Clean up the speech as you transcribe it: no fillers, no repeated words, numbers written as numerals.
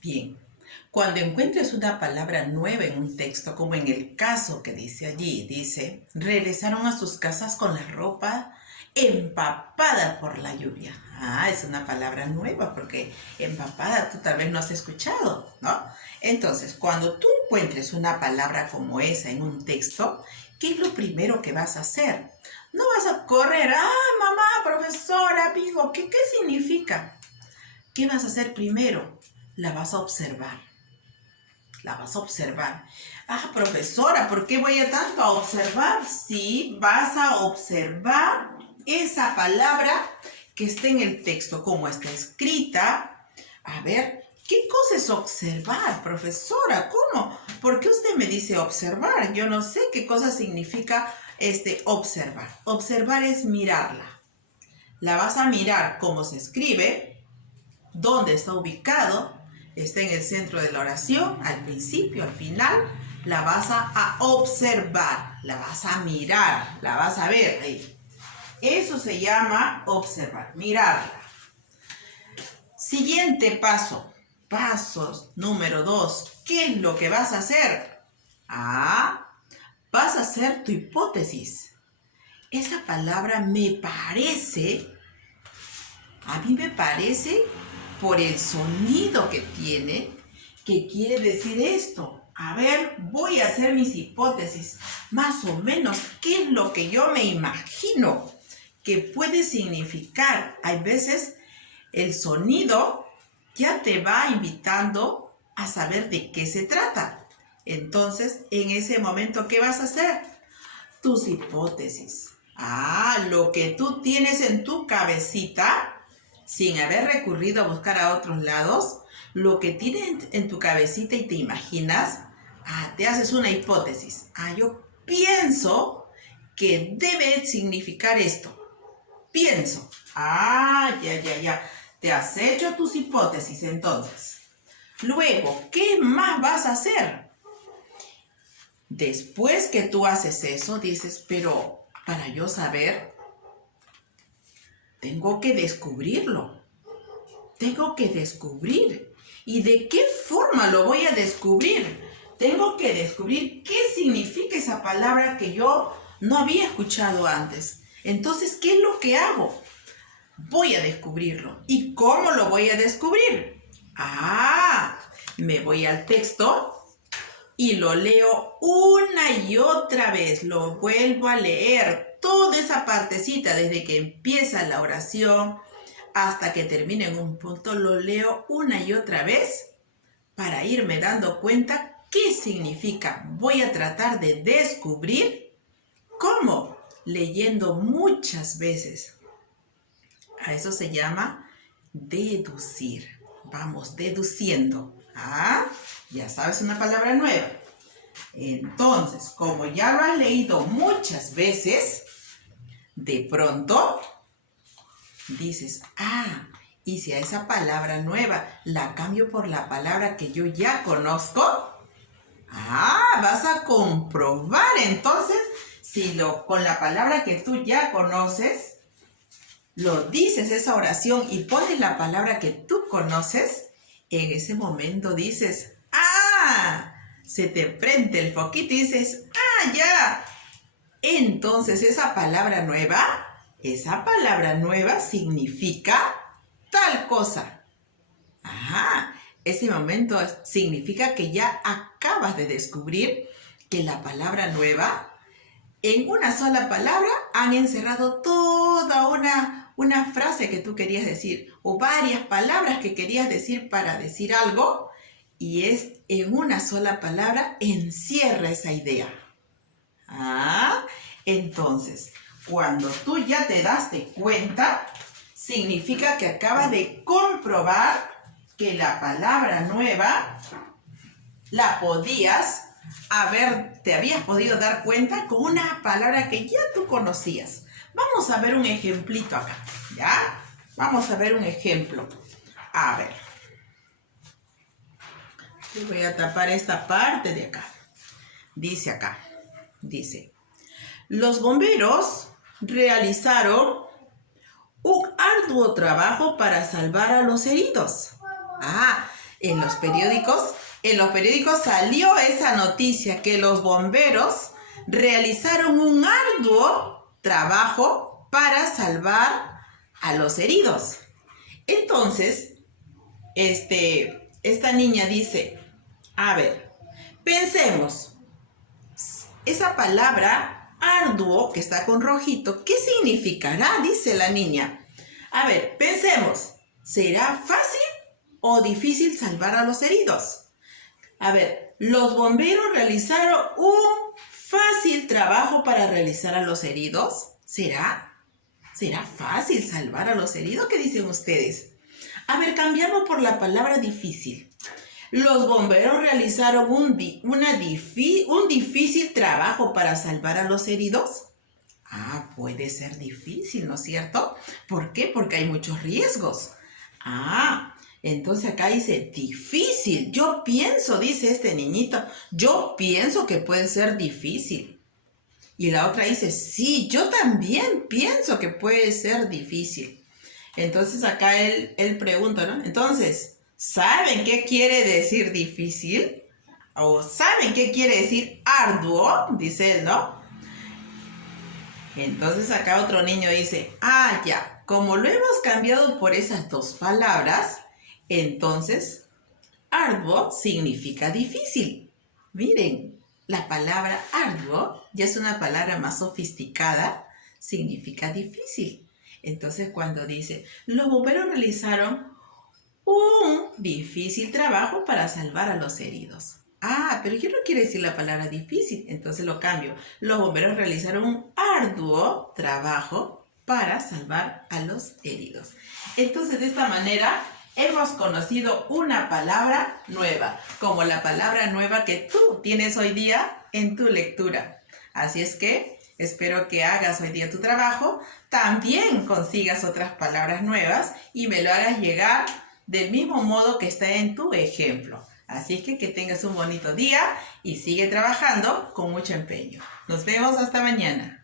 Bien, cuando encuentres una palabra nueva en un texto, como en el caso que dice allí, dice, regresaron a sus casas con la ropa empapada por la lluvia. Ah, es una palabra nueva porque empapada tú tal vez no has escuchado, ¿no? Entonces, cuando tú encuentres una palabra como esa en un texto, ¿qué es lo primero que vas a hacer? No vas a correr, mamá, profesora, amigo, ¿qué significa? ¿Qué vas a hacer primero? La vas a observar. La vas a observar. Profesora, ¿por qué voy a tanto a observar? Sí, vas a observar esa palabra que está en el texto, cómo está escrita. A ver, ¿qué cosa es observar, profesora? ¿Cómo? ¿Por qué usted me dice observar? Yo no sé qué cosa significa observar. Observar es mirarla. La vas a mirar cómo se escribe, dónde está ubicado, está en el centro de la oración, al principio, al final, la vas a observar, la vas a mirar, la vas a ver ahí. Eso se llama observar, mirarla. Siguiente paso, pasos número 2. ¿Qué es lo que vas a hacer? Vas a hacer tu hipótesis. Esa palabra a mí me parece por el sonido que tiene, que quiere decir esto. A ver, voy a hacer mis hipótesis. Más o menos, ¿qué es lo que yo me imagino que puede significar? Hay veces el sonido ya te va invitando a saber de qué se trata. Entonces, en ese momento, ¿qué vas a hacer? Tus hipótesis. Lo que tú tienes en tu cabecita, sin haber recurrido a buscar a otros lados, lo que tienes en tu cabecita y te imaginas, te haces una hipótesis. Yo pienso que debe significar esto. Pienso. Ya. Te has hecho tus hipótesis entonces. Luego, ¿qué más vas a hacer? Después que tú haces eso, dices, pero para yo saber, tengo que descubrirlo. Tengo que descubrir. ¿Y de qué forma lo voy a descubrir? Tengo que descubrir qué significa esa palabra que yo no había escuchado antes. Entonces, ¿qué es lo que hago? Voy a descubrirlo. ¿Y cómo lo voy a descubrir? Me voy al texto y lo leo una y otra vez. Lo vuelvo a leer. Toda esa partecita, desde que empieza la oración hasta que termine en un punto, lo leo una y otra vez para irme dando cuenta qué significa. Voy a tratar de descubrir cómo, leyendo muchas veces. A eso se llama deducir. Vamos deduciendo. Ya sabes una palabra nueva. Entonces, como ya lo has leído muchas veces, de pronto dices, y si a esa palabra nueva la cambio por la palabra que yo ya conozco, vas a comprobar entonces si con la palabra que tú ya conoces, lo dices esa oración y pones la palabra que tú conoces, en ese momento dices, se te prende el foquito y dices, ya. Entonces esa palabra nueva significa tal cosa. Ese momento significa que ya acabas de descubrir que la palabra nueva, en una sola palabra, han encerrado toda una frase que tú querías decir, o varias palabras que querías decir para decir algo, y en una sola palabra encierra esa idea. Entonces, cuando tú ya te das de cuenta, significa que acabas de comprobar que la palabra nueva te habías podido dar cuenta con una palabra que ya tú conocías. Vamos a ver un ejemplito acá, ¿ya? Vamos a ver un ejemplo. A ver. Yo voy a tapar esta parte de acá. Dice acá. Los bomberos realizaron un arduo trabajo para salvar a los heridos. En los periódicos salió esa noticia que los bomberos realizaron un arduo trabajo para salvar a los heridos. Entonces, esta niña dice, a ver, pensemos, esa palabra arduo que está con rojito, ¿qué significará? Dice la niña. A ver, pensemos, ¿será fácil o difícil salvar a los heridos? A ver, los bomberos realizaron un fácil trabajo para realizar a los heridos. ¿Será fácil salvar a los heridos? ¿Qué dicen ustedes? A ver, cambiamos por la palabra difícil. Los bomberos realizaron un difícil trabajo para salvar a los heridos. Ah, puede ser difícil, ¿no es cierto? ¿Por qué? Porque hay muchos riesgos. Ah, entonces acá dice difícil. Yo pienso, dice este niñito, yo pienso que puede ser difícil. Y la otra dice, sí, yo también pienso que puede ser difícil. Entonces acá él pregunta, ¿no? Entonces, ¿saben qué quiere decir difícil? ¿O saben qué quiere decir arduo? Dice él, ¿no? Entonces acá otro niño dice, ah, ya, como lo hemos cambiado por esas dos palabras, entonces arduo significa difícil. Miren, la palabra arduo ya es una palabra más sofisticada, significa difícil. Entonces cuando dice, los bomberos realizaron un difícil trabajo para salvar a los heridos. Ah, pero yo no quiero decir la palabra difícil, entonces lo cambio. Los bomberos realizaron un arduo trabajo para salvar a los heridos. Entonces, de esta manera, hemos conocido una palabra nueva, como la palabra nueva que tú tienes hoy día en tu lectura. Así es que espero que hagas hoy día tu trabajo, también consigas otras palabras nuevas y me lo hagas llegar del mismo modo que está en tu ejemplo. Así es que tengas un bonito día y sigue trabajando con mucho empeño. Nos vemos hasta mañana.